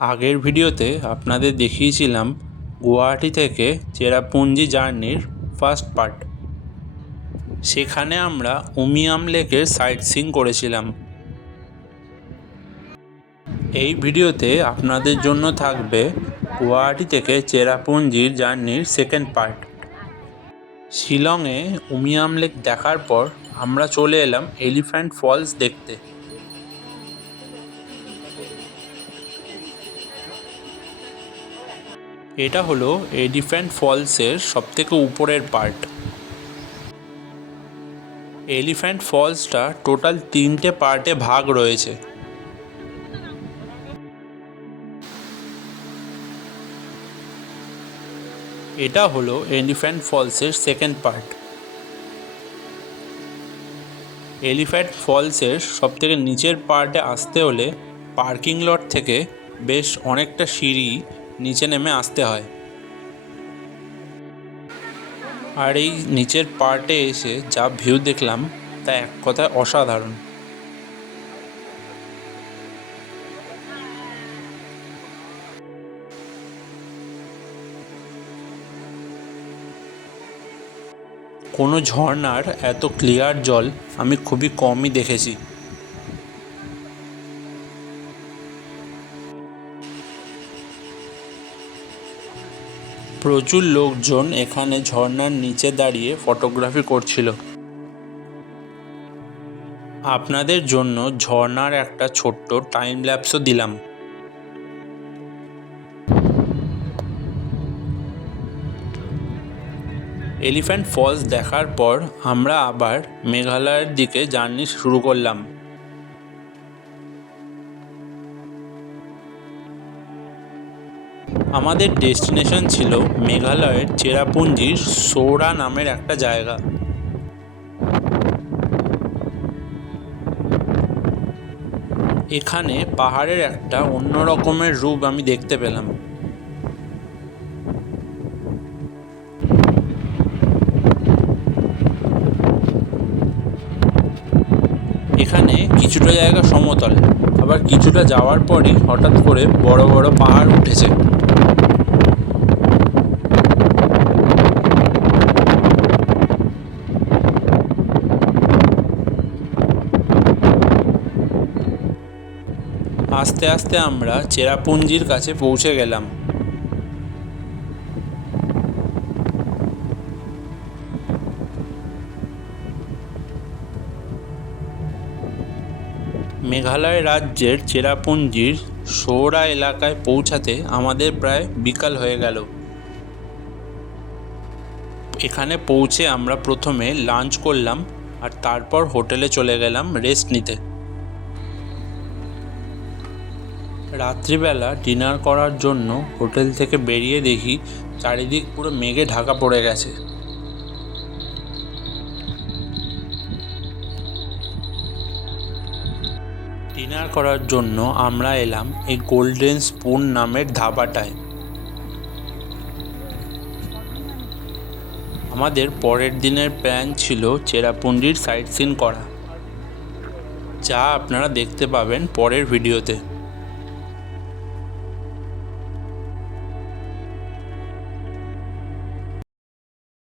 আগের ভিডিওতে আপনাদের দেখিয়েছিলাম গুয়াহাটি থেকে চেরাপুঞ্জি জার্নির ফার্স্ট পার্ট। সেখানে আমরা উমিয়াম লেকের সাইট সিইং করেছিলাম। এই ভিডিওতে আপনাদের জন্য থাকবে গুয়াহাটি থেকে চেরাপুঞ্জির জার্নির সেকেন্ড পার্ট। শিলংয়ে উমিয়াম লেক দেখার পর আমরা চলে এলাম এলিফ্যান্ট ফলস দেখতে। এটা হলো এলিফ্যান্ট ফলসের সবথেকে উপরের পার্ট। এলিফ্যান্ট ফলসটা টোটাল 3টে পার্টে ভাগ রয়েছে। এটা হলো এলিফ্যান্ট ফলসের সেকেন্ড পার্ট। এলিফ্যান্ট ফলসের সবথেকে নিচের পার্টে আসতে হলে পার্কিং লট থেকে বেশ অনেকটা সিঁড়ি নিচে নেমে আসতে হয়। আর এই নিচের পার্টে এসে যা ভিউ দেখলাম তা এক কথায় অসাধারণ। কোনো ঝর্ণার এত ক্লিয়ার জল আমি খুবই কমই দেখেছি। প্রচুর লোকজন এখানে ঝর্ণার নিচে দাঁড়িয়ে ফটোগ্রাফি করছিল। আপনাদের জন্য ঝর্ণার একটা ছোট্ট টাইম ল্যাপসও দিলাম। এলিফ্যান্ট ফলস দেখার পর আমরা আবার মেঘালয়ের দিকে জার্নি শুরু করলাম। আমাদের ডেস্টিনেশন ছিল মেঘালয়ের চেরাপুঞ্জির সোরা নামের একটা জায়গা। এখানে পাহাড়ের একটা অন্য রকমের রূপ আমি দেখতে পেলাম। এখানে কিছুটা জায়গা সমতল, আবার কিছুটা যাওয়ার পরই হঠাৎ করে বড় বড় পাহাড় উঠেছে। আস্তে আস্তে আমরা চেরাপুঞ্জির কাছে পৌঁছে গেলাম। মেঘালয় রাজ্যের চেরাপুঞ্জির সোরা এলাকায় পৌঁছাতে আমাদের প্রায় বিকাল হয়ে গেল। এখানে পৌঁছে আমরা প্রথমে লাঞ্চ করলাম আর তারপর হোটেলে চলে গেলাম রেস্ট নিতে। রাত্রিবেলা ডিনার করার জন্য হোটেল থেকে বেরিয়ে দেখি চারিদিক পুরো মেঘে ঢাকা পড়ে গেছে। ডিনার করার জন্য আমরা এলাম এই গোল্ডেন স্পুন নামের ধাবাটায়। আমাদের পরের দিনের প্ল্যান ছিল চেরাপুঞ্জির সাইট সিইং করা, যা আপনারা দেখতে পাবেন পরের ভিডিওতে।